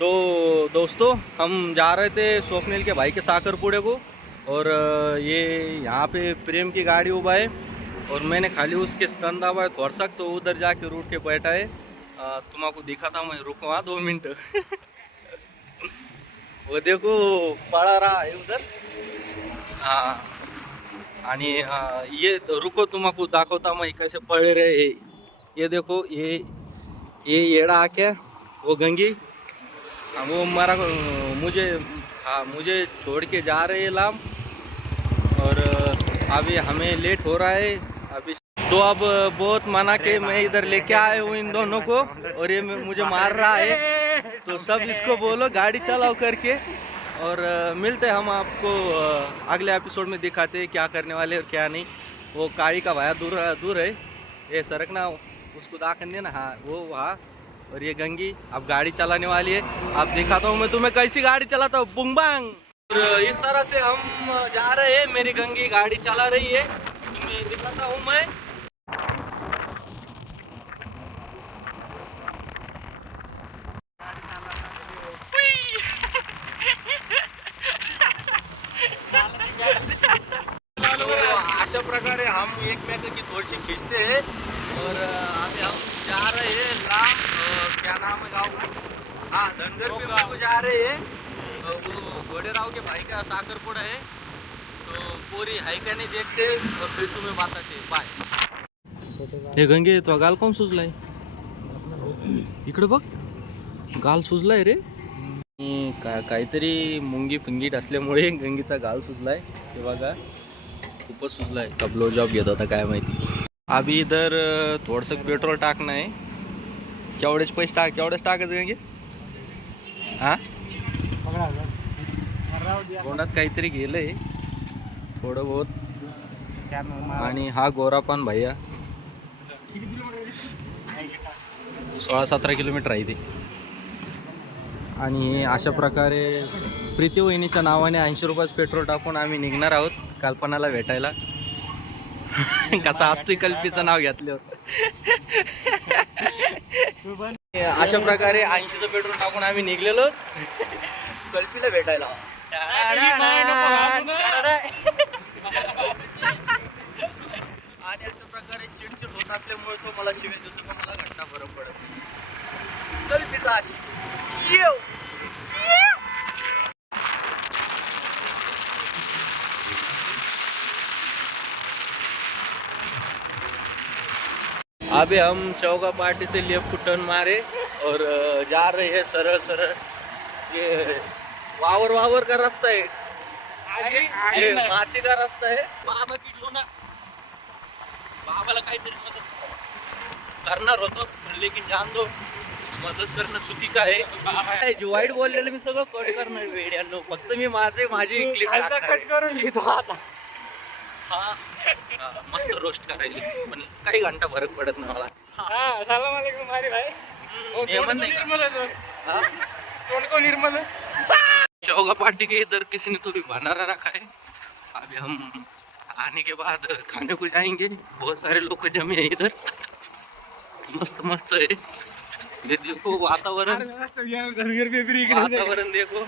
तो दोस्तों हम जा रहे थे स्वप्निल के भाई के साकरपुड़े को और ये यहाँ पे प्रेम की गाड़ी उबा है और मैंने खाली उसके स्तन दबा है थोड़ा तो उधर जाके रूट के बैठा है अ, तुमको दिखा था मैं रुको हाँ दो मिनट। वो देखो पड़ा रहा है उधर। हाँ। आणि ये रुको तुमको दाखवता मैं कैसे पड़े रहे हे. ये देखो ये ये येड़ा आके वो गंगी। वो मारा मुझे हाँ मुझे छोड़ के जा रहे हैं लाम। और अभी हमें लेट हो रहा है। अभी तो अब बहुत मना के मैं इधर लेके आया हूँ इन दोनों को। और ये मुझे मार रहा है। तो सब इसको बोलो गाड़ी चलाओ करके। और मिलते हम आपको अगले एपिसोड में दिखाते हैं क्या करने वाले और क्या नहीं। वो काड़ी का भाया दूर दूर है। ये सरकना उसको दाखन देना। हाँ वो वहाँ और ये गंगी, अब गाड़ी चलाने वाली है। आप दिखाता हूँ मैं तुम्हें कैसी गाड़ी चलाता हूँ। बुंग बांग और इस तरह से हम जा रहे हैं। मेरी गंगी गाड़ी चला रही है। दिखाता हूँ मैं। प्रकारे हम एकमेक की थोडीशी खींचते हैं और अभी हम जा रहे हैं क्या नाम है गाँव? का हाँ धनगर पे को जा रहे हैं। वो घोड़ेराव के भाई का साकरपुड़ा है। तो पोरी है का नहीं देखते और फिर तुम्हें बताते बाय हे गंगे तो गाल कोण सुजलाय? इकडे बघ. गाल सुजलाय रे. का काहीतरी मुंगी फिंगीट असल्यामुळे गंगीचा गाल सुजलाय. ते बघा. खूपच सुजलाय का ब्लो जॉब घेत होता काय माहिती. आम्ही इधर थोडंसं पेट्रोल टाकणं आहे. केवढेच पैसे टाक केवढेच टाकायचं गंगे हा? कोणात काहीतरी गेलंय. थोडं बहुत. आणि हा गोरा पण भैया. सोळा सतरा किलोमीटर आहे ते. आणि अशा प्रकारे प्रीती वहिनीच्या नावाने ऐंशी रुपयाच पेट्रोल टाकून आम्ही निघणार आहोत कल्पनाला भेटायला. कसा असतो कल्पीचं नाव घेतल्यावर अशा प्रकारे ऐंशीचं पेट्रोल टाकून आम्ही निघलेलो. कल्पीला भेटायला. आणि अशा प्रकारे चिडचिड होत असल्यामुळे तो मला शिवाय देतो मला घटना बरं पडत कल्पीचा अशी येऊ अभी हम चौका पार्टी से लेफ़्ट टर्न मारे और जा रहे हैं सरल सरळ ये वावर वावर का रास्ता है। आगे, आगे ये माती का रास्ता है। बाबा की ना बाबाला काहीतरी मदत करणार होतो लेकिन जान दो। मदत करणं चुकीचं आहे. जे वाईट बोललेलं मी सगळं कट करणार वेड्यांनो. फक्त मी माझे माझी क्लिप करून लिहितो आता. हा. मस्त रोस्ट करायली. पण काही घंटा फरक पडत नाही मला. हाँ सलाम वालेकुम भाई. नहीं को? निर्मल चौगा पार्टी के इधर किसी ने थोड़ी भंडारा रखा है। अभी हम आने के बाद खाने को जाएंगे। बहुत सारे लोग जमे हैं इधर। मस्त मस्त है। ये देखो वातावरण. वातावरण देखो.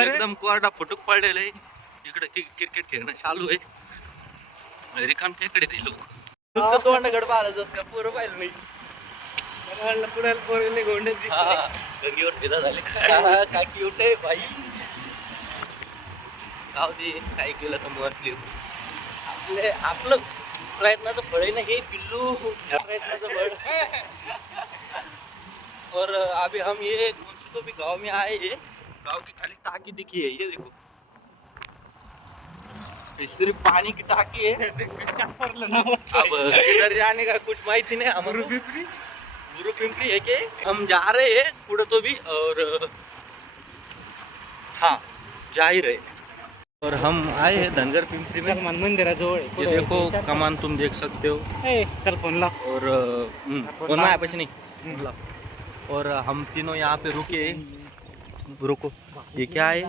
एकदम कोरडा फुटूक पडलेलं आहे. इकडे क्रिकेट खेळणं चालू आहे. रिकाम टेकडे ते लोक. नुसतं तोंड गडबा आलं जस का पोरं पाहिलं नाही. पुढे पोरीने गोंडे गंगेवर फिदा झाले. काय क्यूट आहे भाई जाऊ दे काय केलं तर आपले. आपलं प्रयत्नाचं फळ आहे ना हे पिल्लू. ह्या प्रयत्नाचं फळ. और अभी हम ये तो भी गांव में आए हैं। गांव की खाली टाकी दिखी है ये देखो। सिर्फ पानी की टाकी है। अब इधर जाने का कुछ माहिती नहीं हम गुरु पिंपरी? है के हम जा रहे हैं कुड़े तो भी और हाँ जा ही रहे और हम आए हैं धनगर पिंपरी में। हनुमान मंदिराजवळ. ये देखो. कमान तुम देख सकते हो। चल फोन लाव. और फोन में पैसे नहीं? और हम तीनों यहाँ पे रुके। रुको। ये क्या है?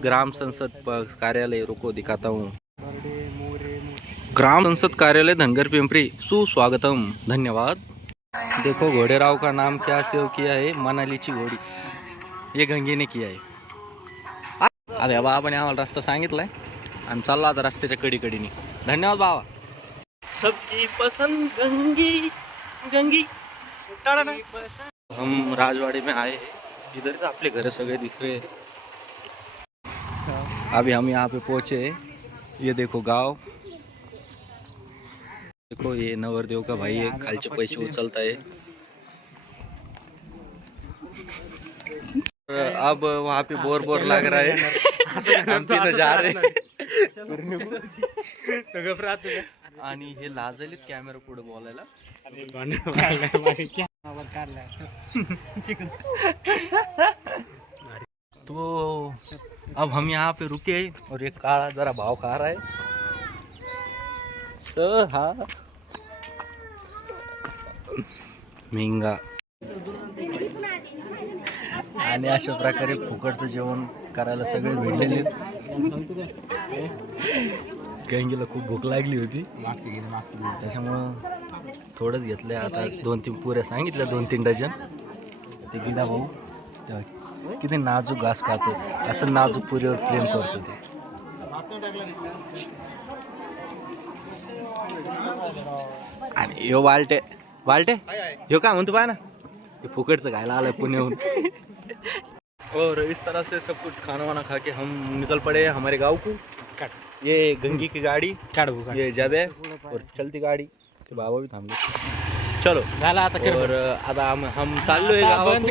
ग्राम संसद प- कार्यालय रुको दिखाता हूँ। ग्राम संसद कार्यालय धनगर पिंपरी। सुस्वागतम। धन्यवाद। देखो घोड़ेराव का नाम क्या सेव किया है? मनालीची घोड़ी। हे गंगेने किया आहे अरे बाबाने आम्हाला रस्ता सांगितलाय आणि चालला आता रस्त्याच्या कडी कडीने धन्यवाद बाबा. सबकी पसंद गंगी गंगी. हम राजवाड़े में आए हैं। इधर से अपने घर सगळे दिख रहे हैं। अभी हम यहाँ पे पहुंचे ये देखो गांव। देखो ये नवरदेव का भाई है खालचे पैसे उचलता है। अब वहाँ पे बोर बोर लग रहा है। हम तीन जा रहे आणि हे लाजलीत कॅमेरा पुढे बोलायला। तो अब हम यहाँ पे रुके और ये काळा जरा भाव खा रहा है। तो हा। मेंगा। आणि अशा प्रकारे फुकटचं जेवण करायला सगळे भेटलेले गंगीला खूप भूक लागली होती. त्याच्यामुळं थोडंच घेतलं आता दोन तीन पुऱ्या सांगितल्या दोन तीन डझन. ते गिडा भाऊ किती नाजूक घास खातो असं नाजूक पुरीवर प्रेम करतो ते. आणि यो वालटे. वालटे यो काय म्हणतो पाय ना. हे फुकटचं खायला आलाय पुण्याहून. और इस तरह से सब कुछ खाना वाना खा के हम निकल पड़े हमारे गांव को। ये गंगी की गाड़ी. ये जबे और चलती गाडी। ते बाबा भी थांबले. चलो. झाला आता और आता हम हम चाललोय आता. बंद